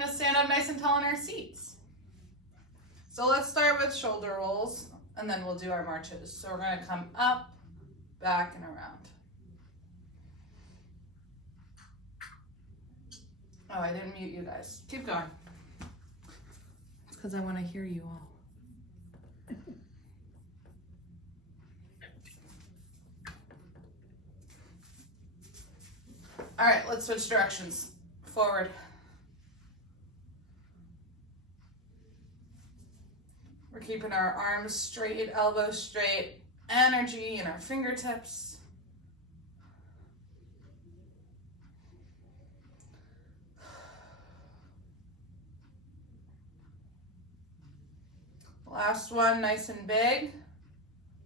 going to stand up nice and tall in our seats. So let's start with shoulder rolls, and then we'll do our marches. So we're going to come up, back, and around. Oh, I didn't mute you guys. Keep going. It's because I want to hear you all. All right, let's switch directions. Forward. We're keeping our arms straight, elbows straight, energy in our fingertips. Last one, nice and big.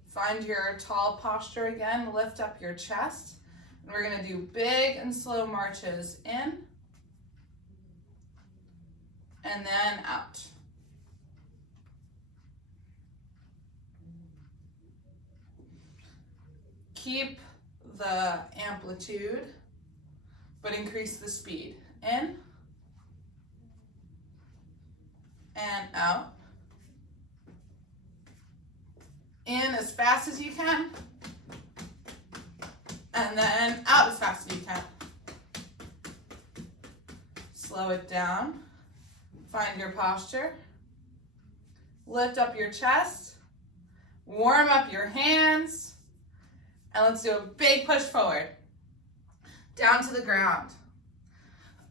Find your tall posture again, lift up your chest. And we're gonna do big and slow marches in and then out. Keep the amplitude, but increase the speed. In and out. In as fast as you can. And then out as fast as you can. Slow it down. Find your posture. Lift up your chest. Warm up your hands. And let's do a big push forward. Down to the ground.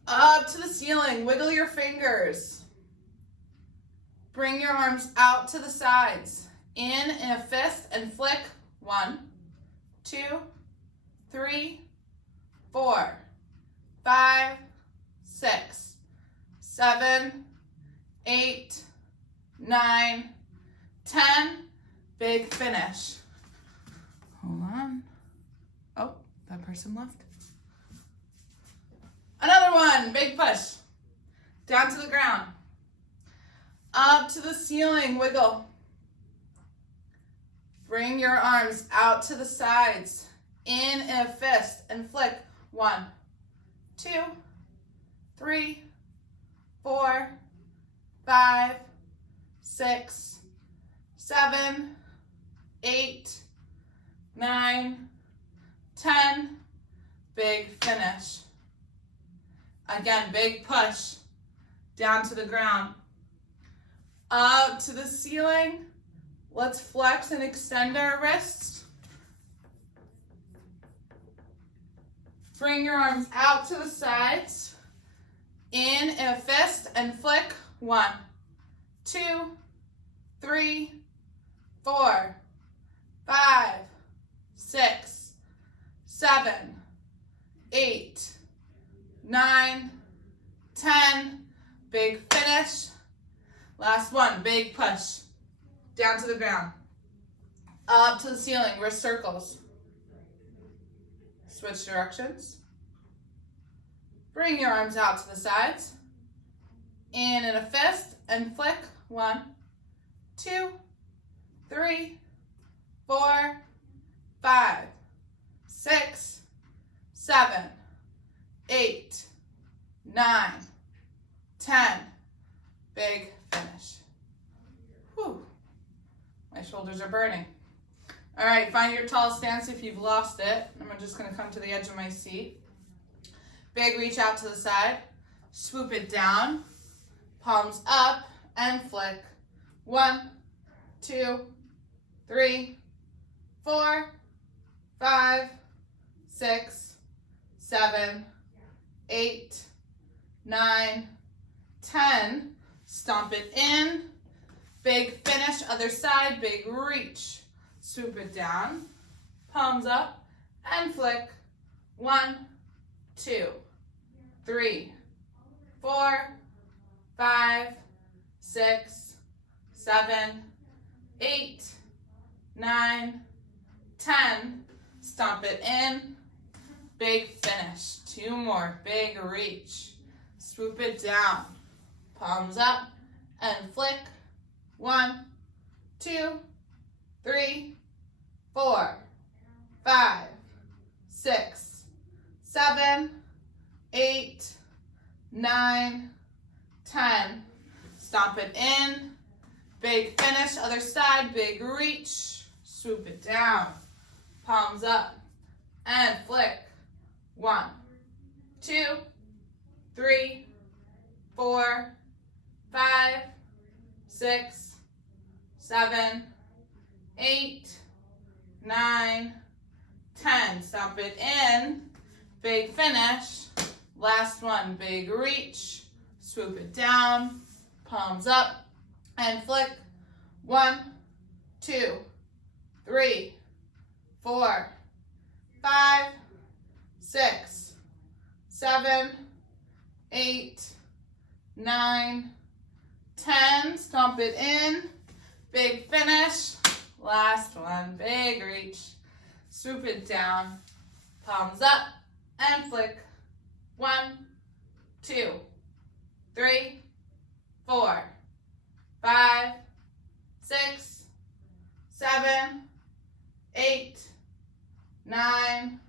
Up to the ceiling. Wiggle your fingers. Bring your arms out to the sides. In a fist and flick. 1, 2, 3, 4, 5, 6, 7, 8, 9, 10. Big finish. Hold on. Oh, that person left. Another one. Big push. Down to the ground. Up to the ceiling. Wiggle. Bring your arms out to the sides. In a fist and flick. 1, 2, 3, 4, 5, 6, 7, 8, 9, 10. Big finish. Again, big push. Down to the ground. Up to the ceiling. Let's flex and extend our wrists. Bring your arms out to the sides. In a fist and flick. 1, 2, 3, 4, 5, 6, 7, 8, 9, 10. Big finish. Last one, big push. Down to the ground. Up to the ceiling, wrist circles. Switch directions. Bring your arms out to the sides. In a fist and flick. 1, 2, 3, 4, 5, 6, 7, 8, 9, 10. Big finish. Whew. My shoulders are burning. All right, find your tall stance if you've lost it. I'm just gonna come to the edge of my seat. Big reach out to the side. Swoop it down. Palms up and flick. 1, 2, 3, 4, 5, 6, 7, 8, 9, 10. Stomp it in. Big finish, other side, big reach. Swoop it down, palms up, and flick. 1, 2, 3, 4, 5, 6, 7, 8, 9, 10. Stomp it in, big finish. 2 more, big reach. Swoop it down, palms up, and flick. 1, 2, 3, 4, 5, 6, 7, 8, 9, 10. Stomp it in. Big finish, other side, big reach. Swoop it down. Palms up. And flick. 1, 2, 3, 4, 5, 6, 7, 8, 9, 10. Stomp it in. Big finish. Last one, big reach. Swoop it down. Palms up. And flick. 1, 2, 3, 4, 5, 6, 7, 8, 9, 10. Stomp it in. Big finish. Last one, big reach. Swoop it down. Palms up and flick. 1, 2, 3, 4, 5, 6, 7, 8, 9,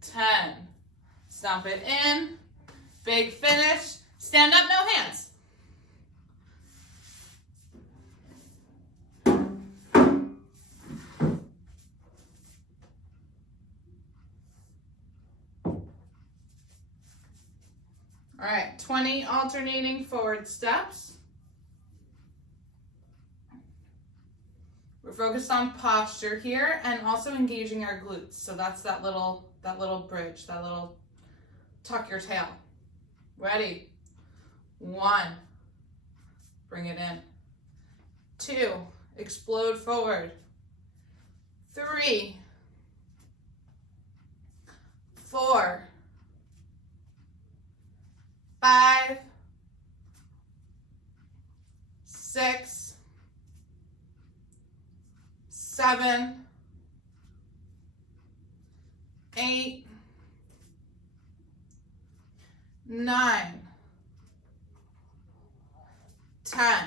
10. Stomp it in. Big finish. Stand up, no hands. All right, 20 alternating forward steps. We're focused on posture here and also engaging our glutes. So that's that little bridge, that little tuck your tail. Ready? 1, bring it in. 2, explode forward. 3, 4, 5, 6, 7, 8, 9, 10,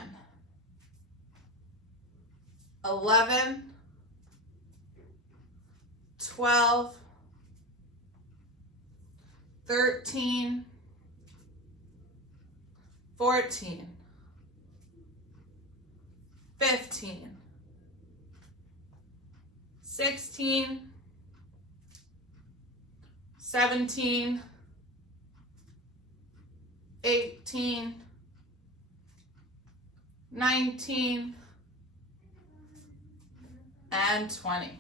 11, 12, 13, 14, 15, 16, 17, 18, 19, and 20.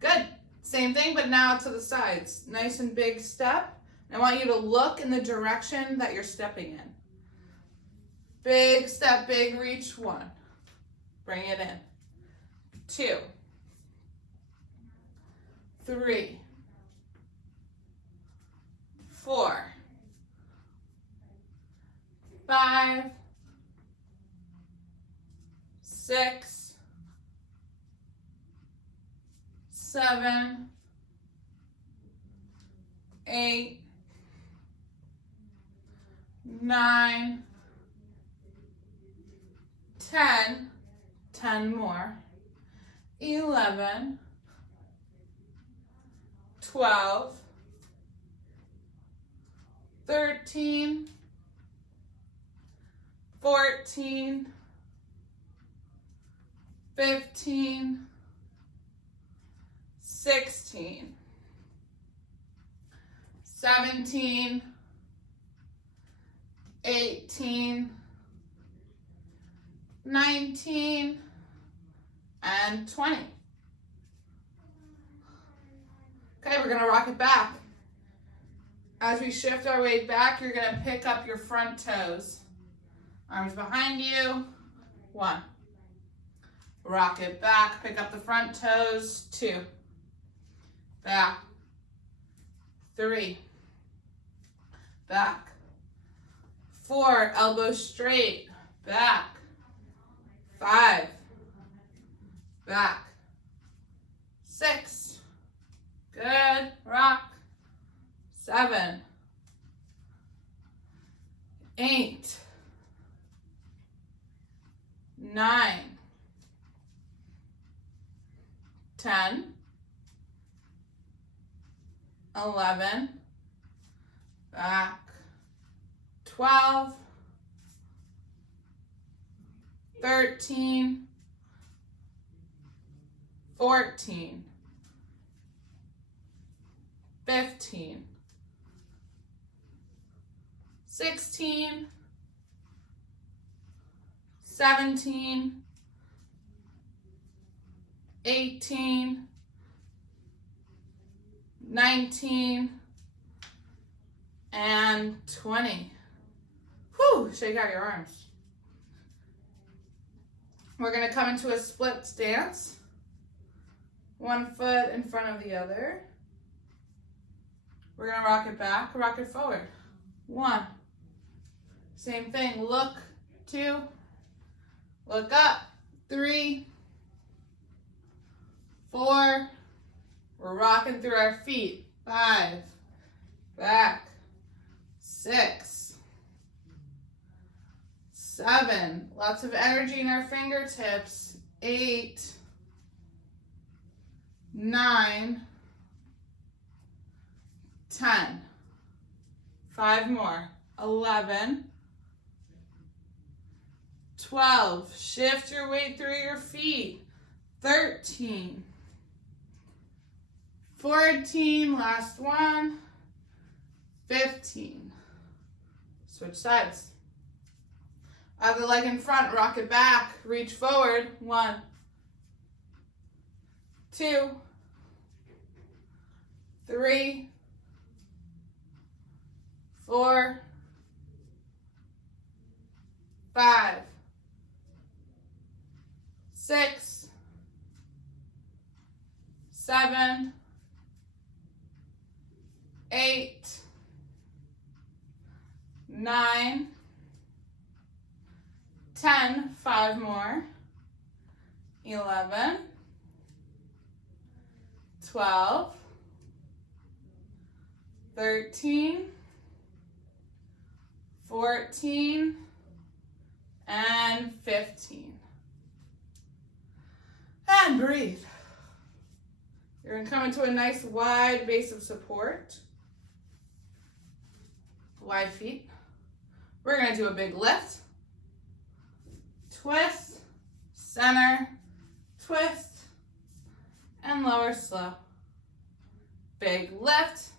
Good. Same thing, but now to the sides. Nice and big step. I want you to look in the direction that you're stepping in. Big step, big reach. 1. Bring it in. 2, 3, 4, 5, 6, 7, 8, 9, 10, 10 more, 11, 12, 13, 14, 15, 16, 17, 18, 19, and 20. Okay, we're gonna rock it back. As we shift our weight back, you're gonna pick up your front toes. Arms behind you. 1. Rock it back, pick up the front toes. 2. Back. 3. Back. 4, elbows straight. Back. 5. Back. 6. Good. Rock. 7. 8. 9. 10. 11. back, 12, 13, 14, 15, 16, 17, 18, 19, and 20. Whew, shake out your arms. We're going to come into a split stance. One foot in front of the other. We're going to rock it back, rock it forward. 1. Same thing. Look. 2. Look up. 3. 4. We're rocking through our feet. 5. Back. 6. 7. Lots of energy in our fingertips. 8. 9. 10. 5 more. 11. 12. Shift your weight through your feet. 13. 14. Last one. 15. Switch sides. Other leg in front, rock it back, reach forward. 1, 2, 3, 4, 5, 6, 7, 8, 9, 10, 5 more, 11, 12, 13, 14, and 15. And breathe. You're going to come into a nice wide base of support. Wide feet. We're going to do a big lift. Twist, center, twist, and lower slow. Big lift,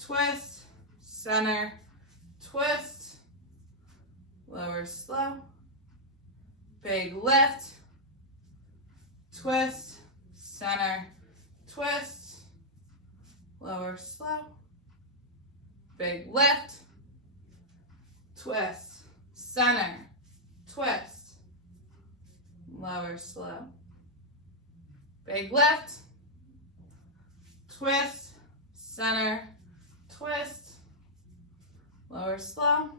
twist, center, twist, lower slow. Big lift, twist, center, twist, lower slow. Big lift, twist, center, twist, lower slow. Big lift, twist, center, twist, lower slow.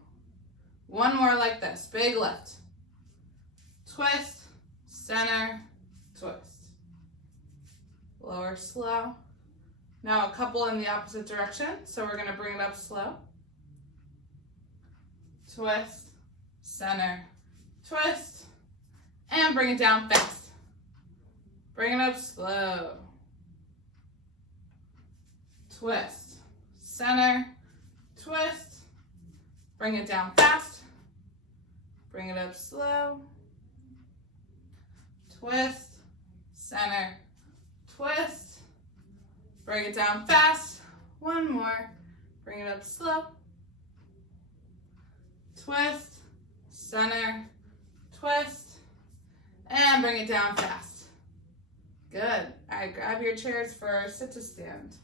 One more like this. Big lift, twist, center, twist, lower slow. Now a couple in the opposite direction. So we're going to bring it up slow. Twist, center, twist, and bring it down fast. Bring it up slow. Twist, center, twist, bring it down fast. Bring it up slow. Twist, center, twist, bring it down fast. One more. Bring it up slow. Twist, center, twist, and bring it down fast. Good. All right, grab your chairs for sit to stand.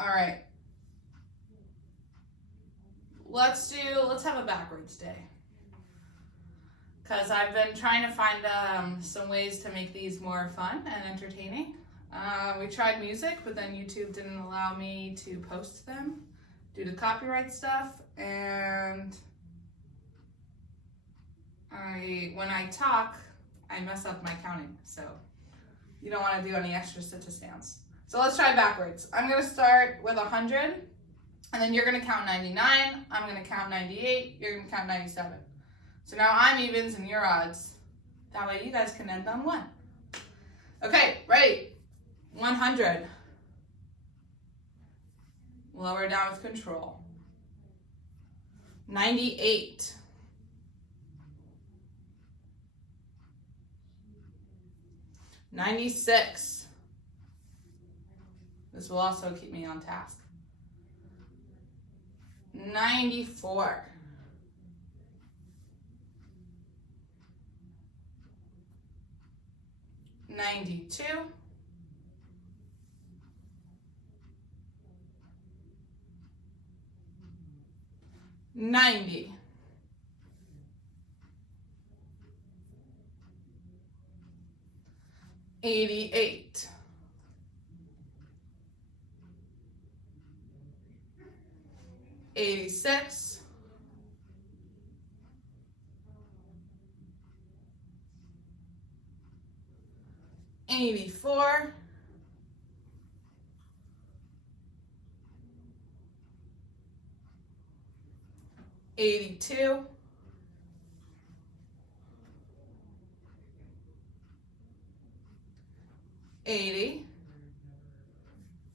All right. Let's have a backwards day. Because I've been trying to find some ways to make these more fun and entertaining. We tried music, but then YouTube didn't allow me to post them due to copyright stuff. And when I talk, I mess up my counting, so you don't want to do any extra sit-to stands. So let's try backwards. I'm going to start with 100, and then you're going to count 99, I'm going to count 98, you're going to count 97. So now I'm evens and you're odds. That way you guys can end on 1. Okay, ready? 100. Lower down with control. 98. 96. This will also keep me on task. 94. 92. 90. 88. 86. 84. 82. 80.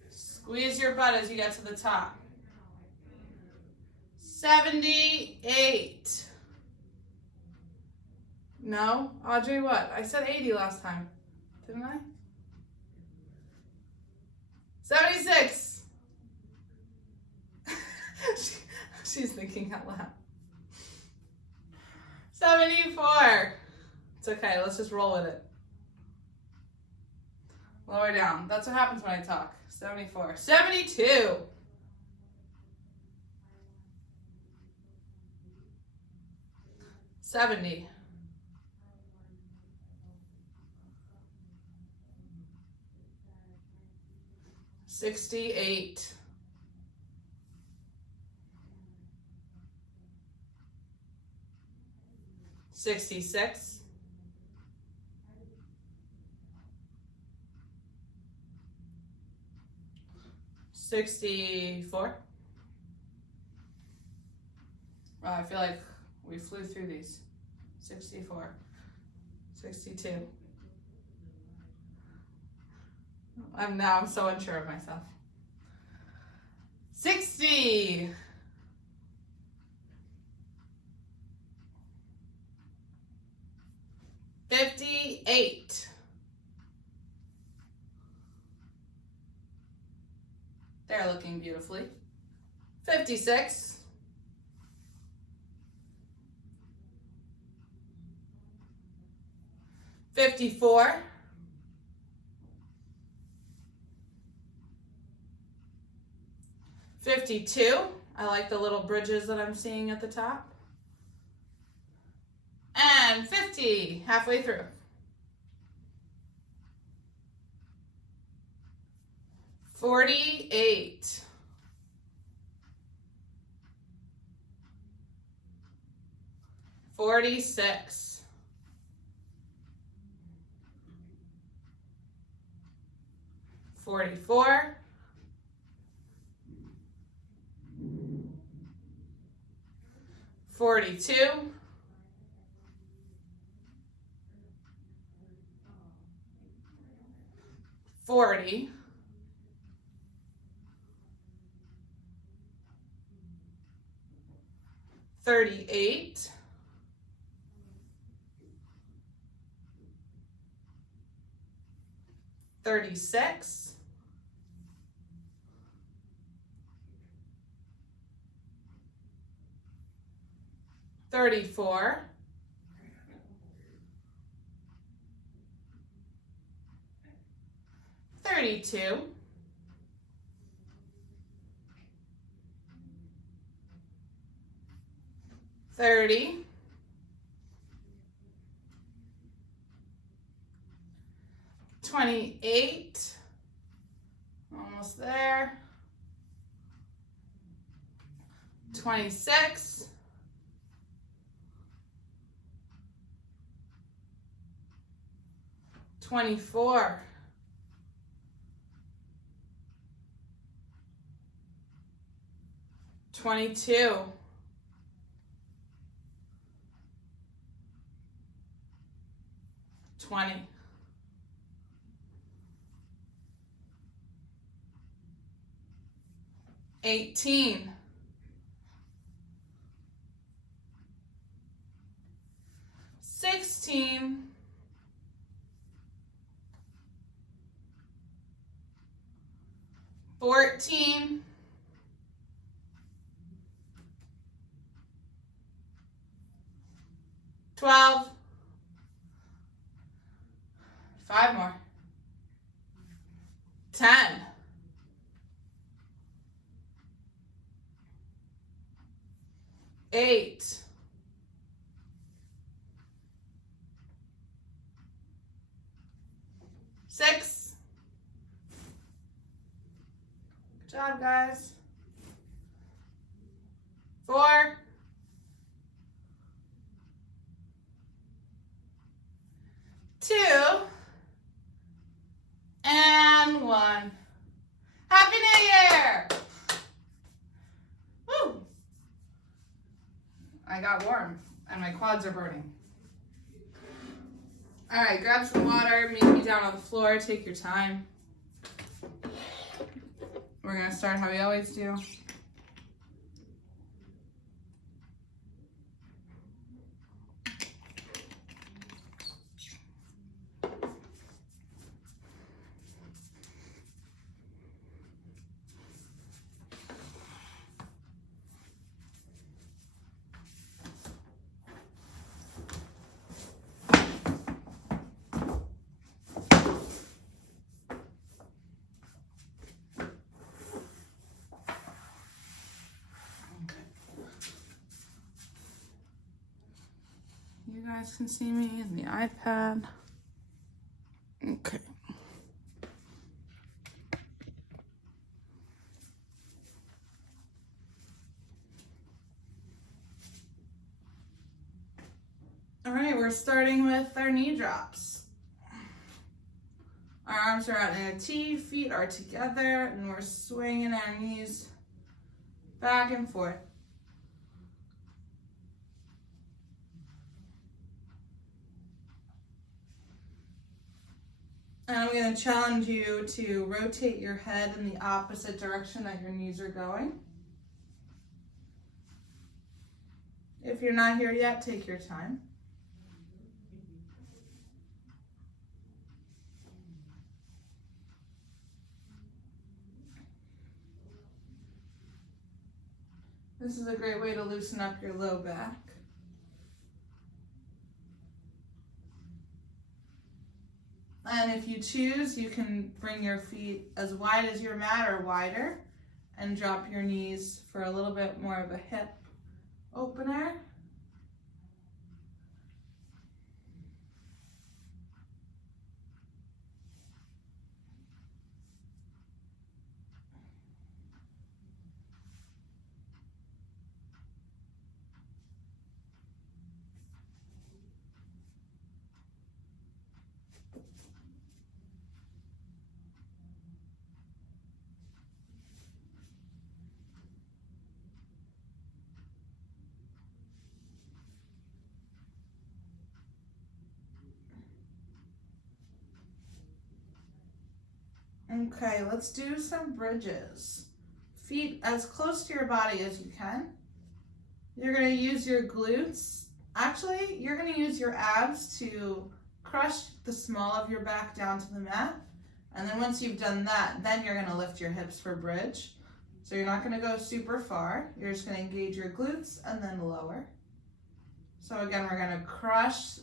Squeeze your butt as you get to the top. 78. No? Audrey, what? I said 80 last time. Didn't I? 76. She's thinking out loud. 74. It's okay. Let's just roll with it. Lower down. That's what happens when I talk. 74. 72. 70. 68. 66. 64. Wow, I feel like we flew through these. 64. 62. I'm so unsure of myself. 60. 58. They're looking beautifully. 56. 54. 52. I like the little bridges that I'm seeing at the top. And 50, halfway through. 48. 46. 44. 42. 40. 38. 36. 34. 32. 30. 28. Almost there. 26. 24, 22, 20, 18, 16, 14, 12, 5 more, 10, 8, 6, good job guys, 4, 2, and 1. Happy New Year! Woo! I got warm and my quads are burning. All right, grab some water, meet me down on the floor, take your time. We're gonna start how we always do. You guys can see me in the iPad. Okay. All right, we're starting with our knee drops. Our arms are out in a T, feet are together, and we're swinging our knees back and forth. And I'm going to challenge you to rotate your head in the opposite direction that your knees are going. If you're not here yet, take your time. This is a great way to loosen up your low back. And if you choose, you can bring your feet as wide as your mat or wider and drop your knees for a little bit more of a hip opener. Okay, let's do some bridges. Feet as close to your body as you can. You're going to use your glutes. Actually, you're going to use your abs to crush the small of your back down to the mat. And then once you've done that, then you're going to lift your hips for bridge. So you're not going to go super far. You're just going to engage your glutes and then lower. So again, we're going to crush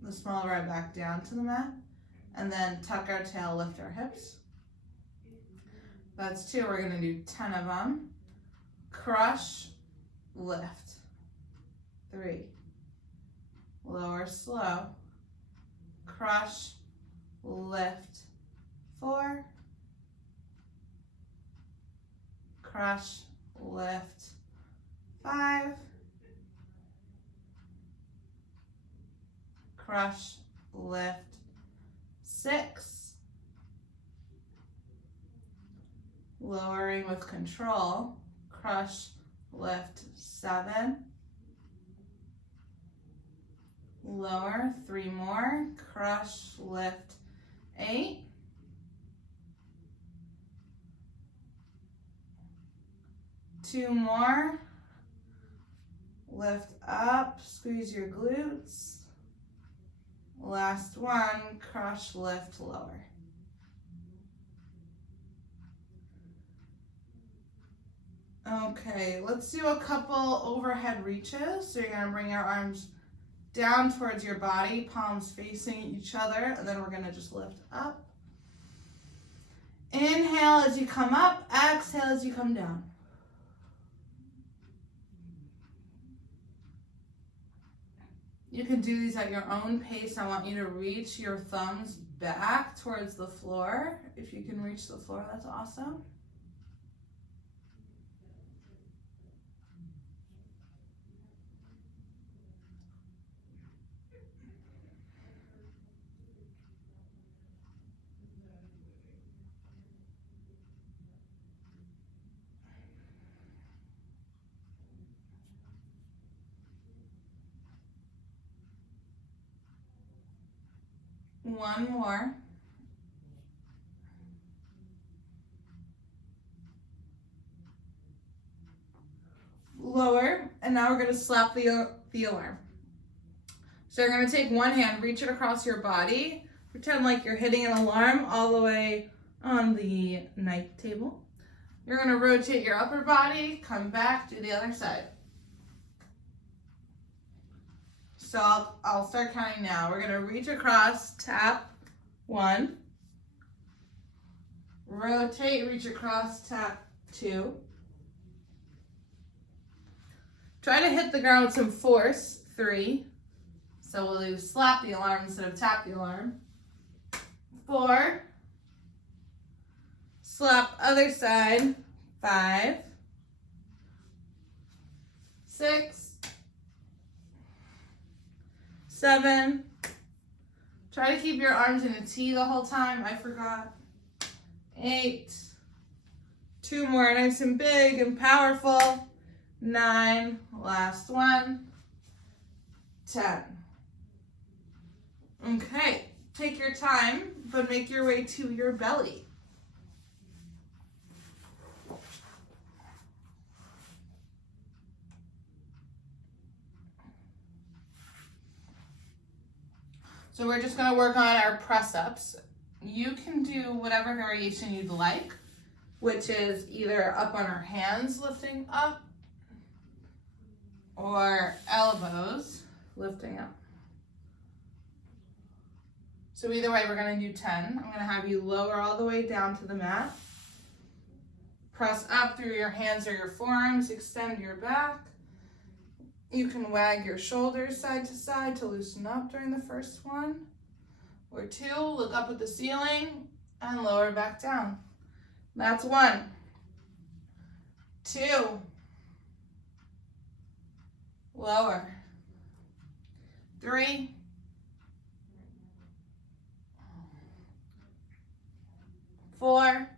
the small of our back down to the mat and then tuck our tail, lift our hips. That's 2. We're going to do 10 of them. Crush, lift. 3. Lower slow. Crush, lift. 4. Crush, lift. 5. Crush, lift. 6. Lowering with control, crush, lift, 7. Lower, 3 more, crush, lift, 8. 2 more, lift up, squeeze your glutes. Last one, crush, lift, lower. Okay, let's do a couple overhead reaches. So you're gonna bring your arms down towards your body, palms facing each other, and then we're gonna just lift up. Inhale as you come up, exhale as you come down. You can do these at your own pace. I want you to reach your thumbs back towards the floor. If you can reach the floor, that's awesome. One more. Lower, and now we're going to slap the alarm. So you're going to take one hand, reach it across your body, pretend like you're hitting an alarm all the way on the night table. You're going to rotate your upper body, come back, do the other side. So I'll start counting now. We're gonna reach across, tap, 1. Rotate, reach across, tap, 2. Try to hit the ground with some force, 3. So we'll do slap the alarm instead of tap the alarm. 4. Slap other side, 5. 6. 7. Try to keep your arms in a T the whole time. I forgot. 8. 2 more, nice and big and powerful. 9. Last one. 10. Okay, take your time, but make your way to your belly. So we're just going to work on our press-ups. You can do whatever variation you'd like, which is either up on our hands, lifting up, or elbows, lifting up. So either way, we're going to do 10. I'm going to have you lower all the way down to the mat. Press up through your hands or your forearms, extend your back. You can wag your shoulders side to side to loosen up during the first one. Or 2, look up at the ceiling and lower back down. That's 1. 2. Lower. 3. 4.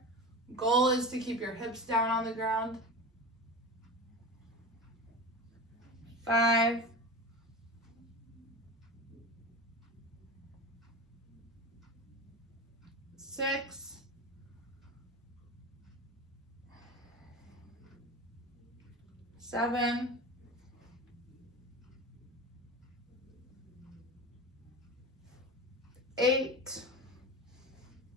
Goal is to keep your hips down on the ground. 5. 6. 7. 8.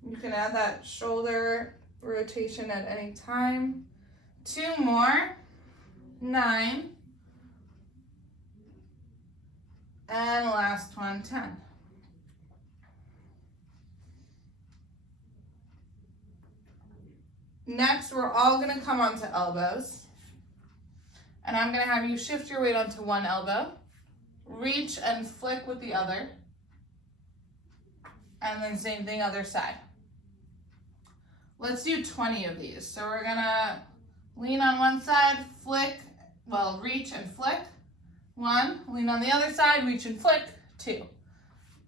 You can add that shoulder rotation at any time. 2 more. 9. And last one, 10. Next, we're all going to come onto elbows. And I'm going to have you shift your weight onto one elbow, reach and flick with the other, and then same thing, other side. Let's do 20 of these. So we're going to lean on one side, flick, well, reach and flick. 1, lean on the other side, reach and flick. 2.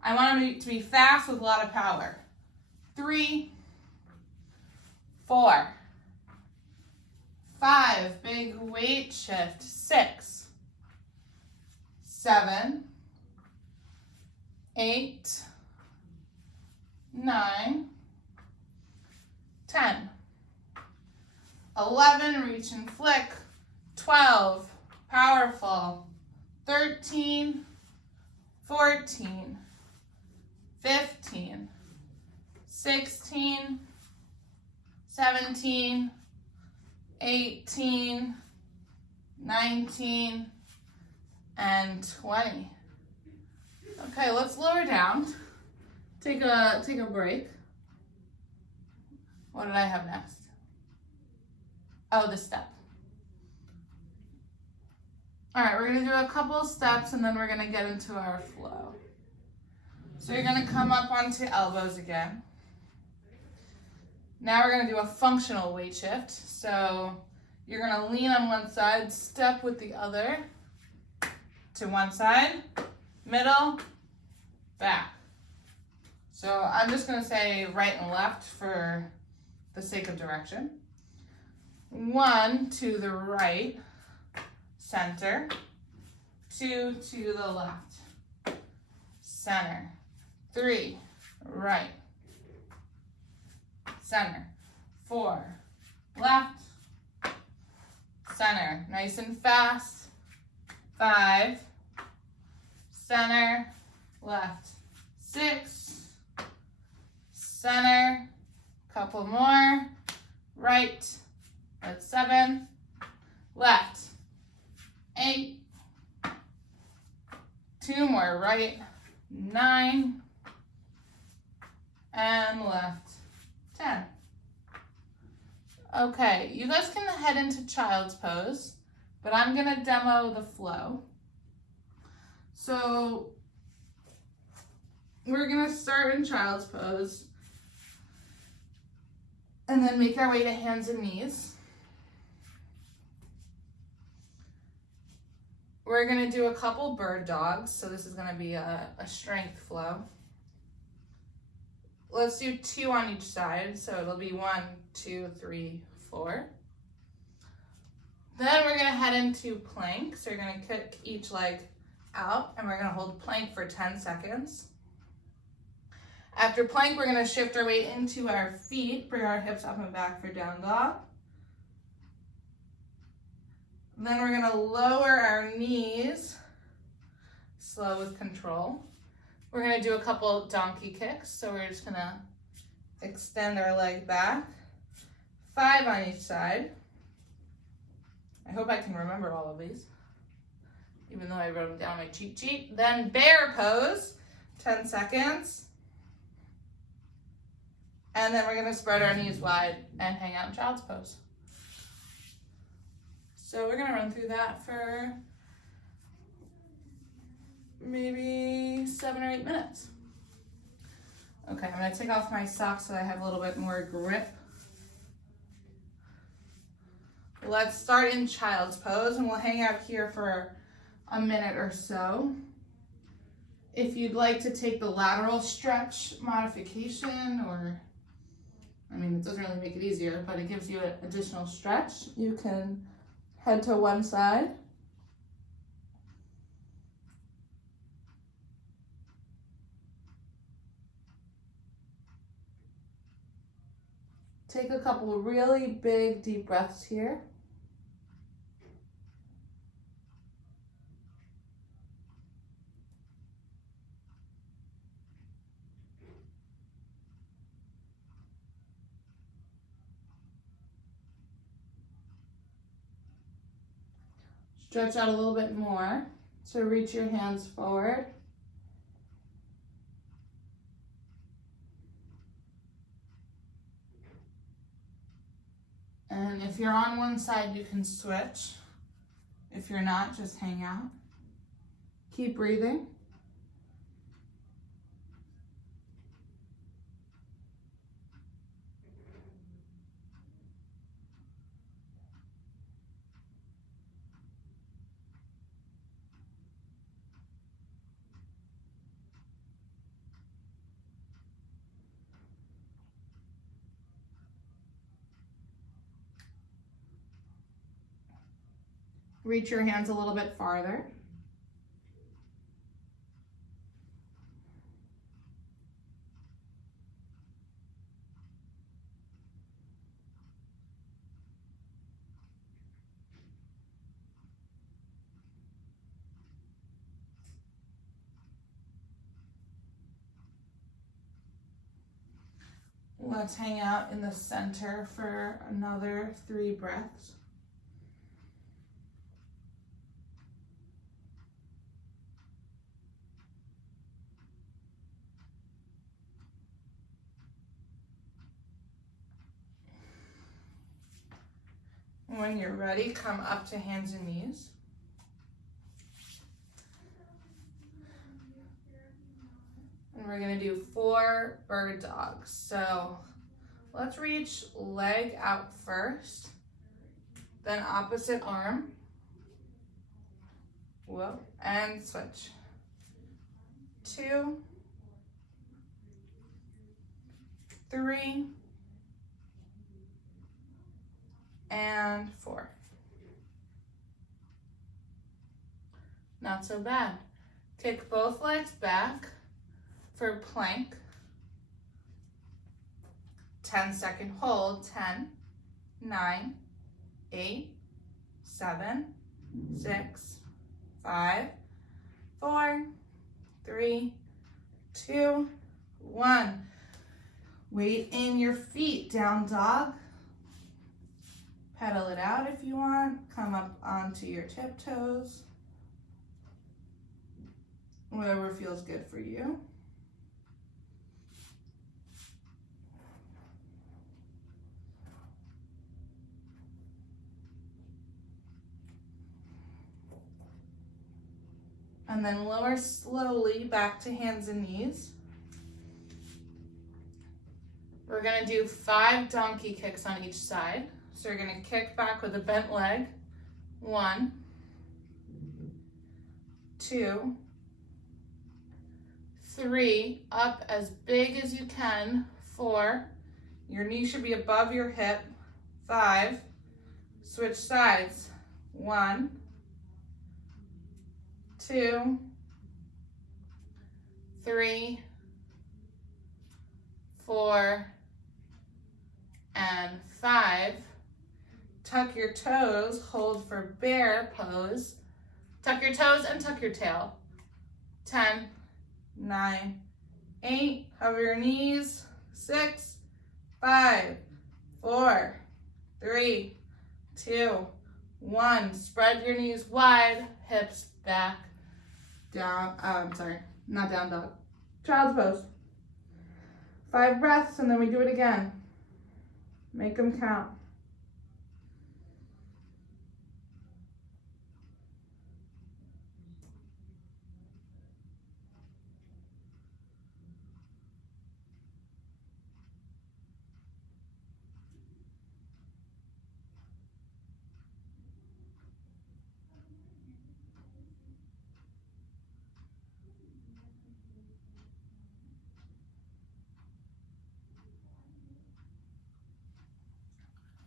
I want them to be fast with a lot of power. 3, 4, 5, big weight shift, 6, 7, 8, 9, 10, 11, reach and flick, 12, powerful, 13, 14, 15, 16, 17, 18, 19, and 20. Okay, let's lower down. Take a break. What did I have next? Oh, the step. All right, we're gonna do a couple steps and then we're gonna get into our flow. So you're gonna come up onto elbows again. Now we're gonna do a functional weight shift. So you're gonna lean on one side, step with the other to one side, middle, back. So I'm just gonna say right and left for the sake of direction. 1 to the right, center, 2 to the left, center, 3, right, center, 4, left, center, nice and fast, 5, center, left, 6, center, couple more, right, that's 7, left, 8, 2 more, right, 9, and left, 10. Okay, you guys can head into child's pose, but I'm gonna demo the flow. So we're gonna start in child's pose and then make our way to hands and knees. We're gonna do a couple bird dogs, so this is gonna be a strength flow. Let's do 2 on each side, so it'll be 1, 2, 3, 4. Then we're gonna head into plank, so you're gonna kick each leg out, and we're gonna hold plank for 10 seconds. After plank, we're gonna shift our weight into our feet, bring our hips up and back for down dog. Then we're gonna lower our knees, slow with control. We're gonna do a couple donkey kicks, so we're just gonna extend our leg back. 5 on each side. I hope I can remember all of these, even though I wrote them down on my cheat sheet. Then bear pose, 10 seconds. And then we're gonna spread our knees wide and hang out in child's pose. So we're gonna run through that for maybe 7 or 8 minutes. Okay, I'm gonna take off my socks so I have a little bit more grip. Let's start in child's pose and we'll hang out here for a minute or so. If you'd like to take the lateral stretch modification, or, I mean, it doesn't really make it easier, but it gives you an additional stretch, you can head to one side. Take a couple of really big, deep breaths here. Stretch out a little bit more. So reach your hands forward. And if you're on one side, you can switch. If you're not, just hang out. Keep breathing. Reach your hands a little bit farther. Let's hang out in the center for another 3 breaths. When you're ready, come up to hands and knees. And we're gonna do 4 bird dogs. So let's reach leg out first, then opposite arm. Whoa, and switch. 2, 3, and 4. Not so bad. Kick both legs back for plank. 10-second hold. 10, 9, 8, 7, 6, 5, 4, 3, 2, 1. Weight in your feet, down dog. Pedal it out if you want. Come up onto your tiptoes. Whatever feels good for you. And then lower slowly back to hands and knees. We're gonna do 5 donkey kicks on each side. So you're gonna kick back with a bent leg. 1, 2, 3, up as big as you can. 4, your knee should be above your hip. 5, switch sides. 1, 2, 3, 4, and 5. Tuck your toes, hold for bear pose. Tuck your toes and tuck your tail. 10, 9, 8, hover your knees. 6, 5, 4, 3, 2, 1. Spread your knees wide, hips back. Down, not down dog. Child's pose. 5 breaths and then we do it again. Make them count.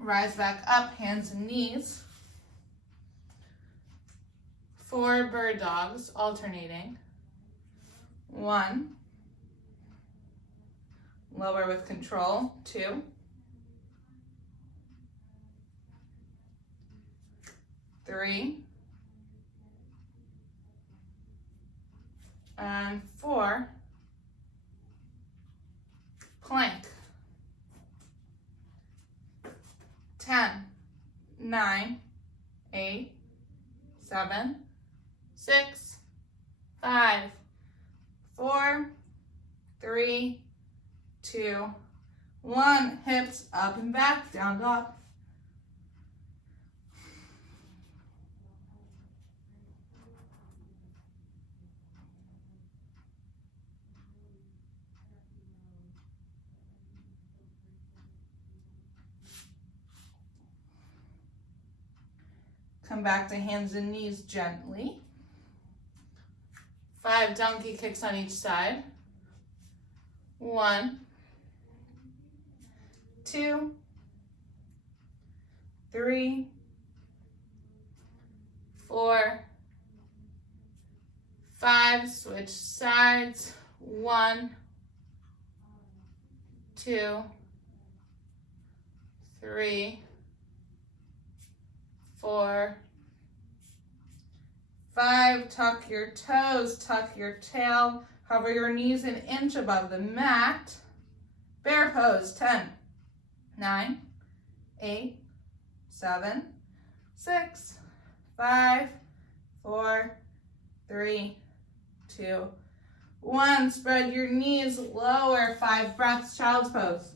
Rise back up, hands and knees. 4 bird dogs, alternating. 1, lower with control. 2, 3, and 4, plank. 10, 9, 8, 7, 6, 5, 4, 3, 2, 1. Hips up and back, down dog. Come back to hands and knees gently. 5 donkey kicks on each side. 1, 2, 3, 4, 5, switch sides, 1, 2, 3, 4, 5, tuck your toes, tuck your tail, hover your knees an inch above the mat. Bear pose, 10, 9, 8, 7, 6, 5, 4, 3, 2, 1. Spread your knees lower, 5 breaths, child's pose.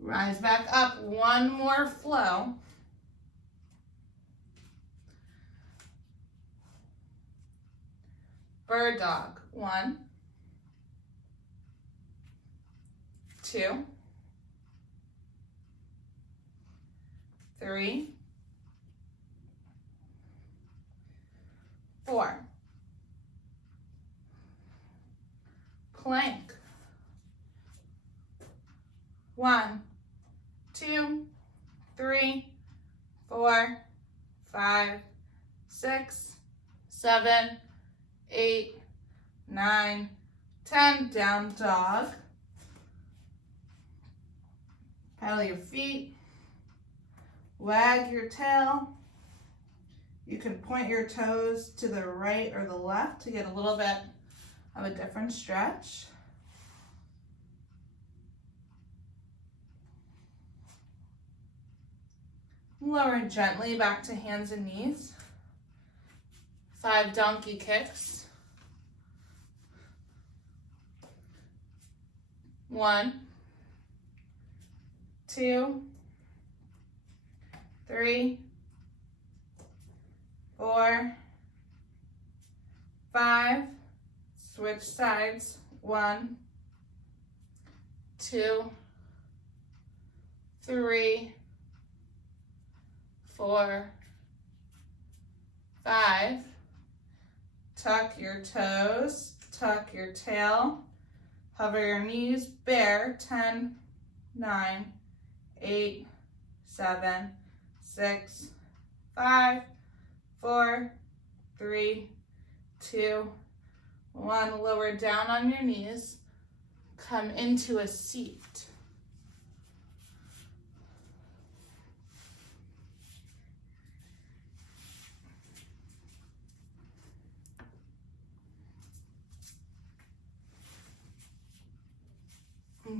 Rise back up, one more flow. Bird dog, 1, 2, 3, 4. Plank, 1, 2, 3, 4, 5, 6, 7, 8, 9, 10. Down dog. Pedal your feet. Wag your tail. You can point your toes to the right or the left to get a little bit of a different stretch. Lower gently back to hands and knees. 5 donkey kicks. 1, 2, 3, 4, 5. Switch sides. 1, 2, 3, 4, 5. Tuck your toes, tuck your tail, hover your knees, bear, 10, 9, 8, 7, 6, 5, 4, 3, 2, 1. Lower down on your knees, come into a seat.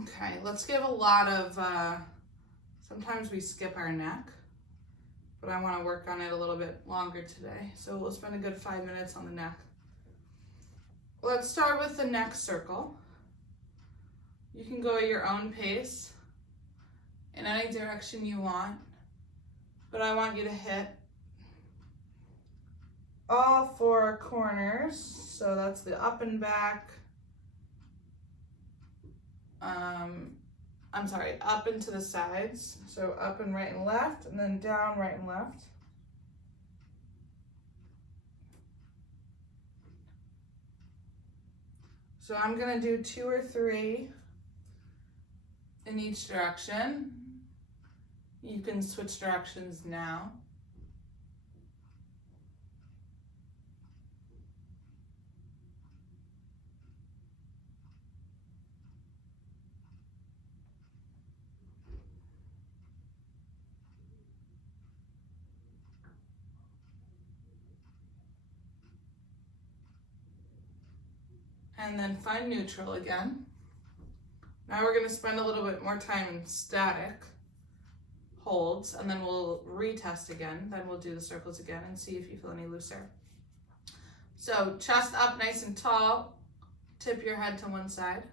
Okay, let's give a lot of, sometimes we skip our neck, but I want to work on it a little bit longer today. So we'll spend a good 5 minutes on the neck. Let's start with the neck circle. You can go at your own pace in any direction you want, but I want you to hit all 4 corners. So that's the up and back, up and to the sides. So up and right and left, and then down, right and left. So I'm gonna do 2 or 3 in each direction. You can switch directions now. And then find neutral again. Now we're gonna spend a little bit more time in static holds, and then we'll retest again. Then we'll do the circles again and see if you feel any looser. So chest up nice and tall, tip your head to one side.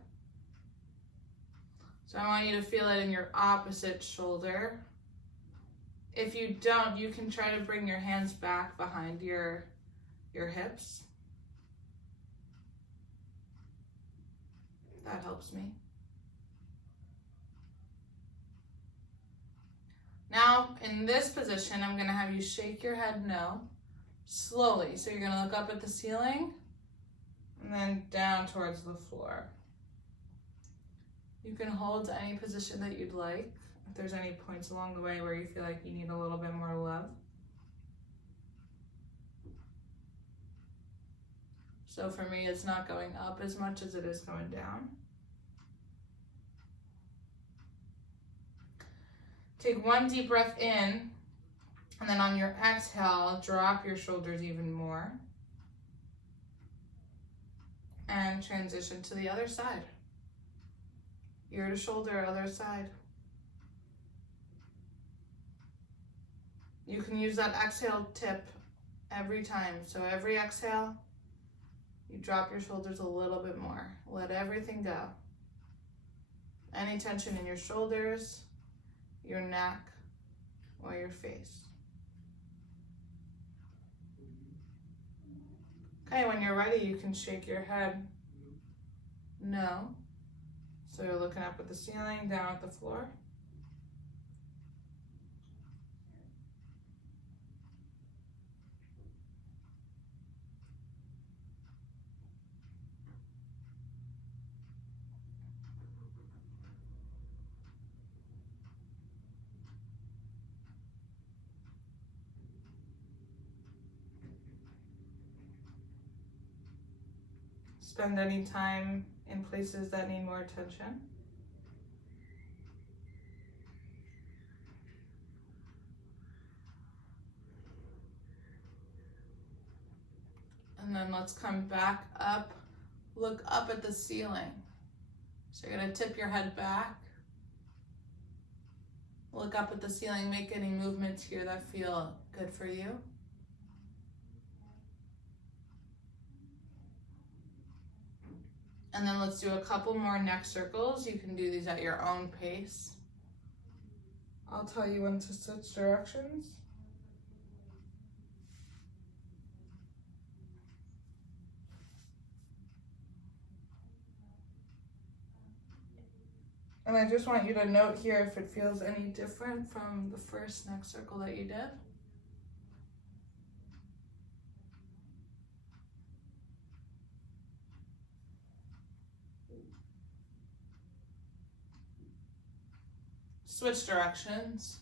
So I want you to feel it in your opposite shoulder. If you don't, you can try to bring your hands back behind your hips. That helps me. Now, in this position, I'm going to have you shake your head no, slowly. So you're going to look up at the ceiling and then down towards the floor. You can hold any position that you'd like. If there's any points along the way where you feel like you need a little bit more love. So for me, it's not going up as much as it is going down. Take one deep breath in, and then on your exhale, drop your shoulders even more. And transition to the other side. Ear to shoulder, other side. You can use that exhale tip every time. So every exhale, you drop your shoulders a little bit more. Let everything go. Any tension in your shoulders, your neck, or your face. Okay, when you're ready, you can shake your head no. So you're looking up at the ceiling, down at the floor. Spend any time in places that need more attention. And then let's come back up, look up at the ceiling. So you're gonna tip your head back, look up at the ceiling, make any movements here that feel good for you. And then let's do a couple more neck circles. You can do these at your own pace. I'll tell you when to switch directions. And I just want you to note here if it feels any different from the first neck circle that you did. Switch directions.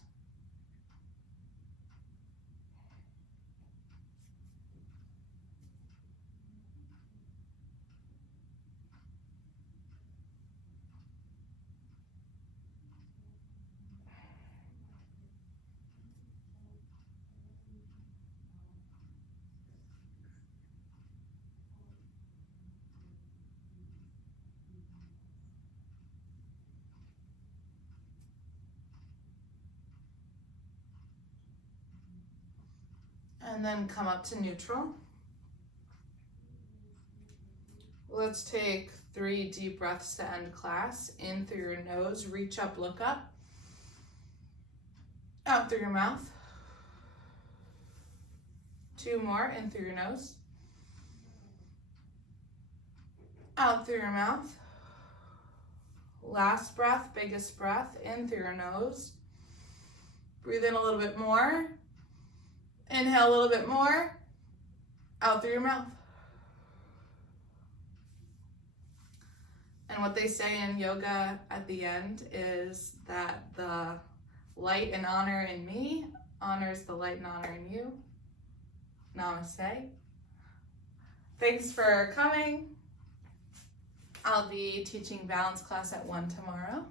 And then come up to neutral. Let's take 3 deep breaths to end class. In through your nose, reach up, look up. Out through your mouth. 2 more, in through your nose. Out through your mouth. Last breath, biggest breath, in through your nose. Breathe in a little bit more. Inhale a little bit more, out through your mouth. And what they say in yoga at the end is that the light and honor in me honors the light and honor in you. Namaste. Thanks for coming. I'll be teaching balance class at 1 tomorrow.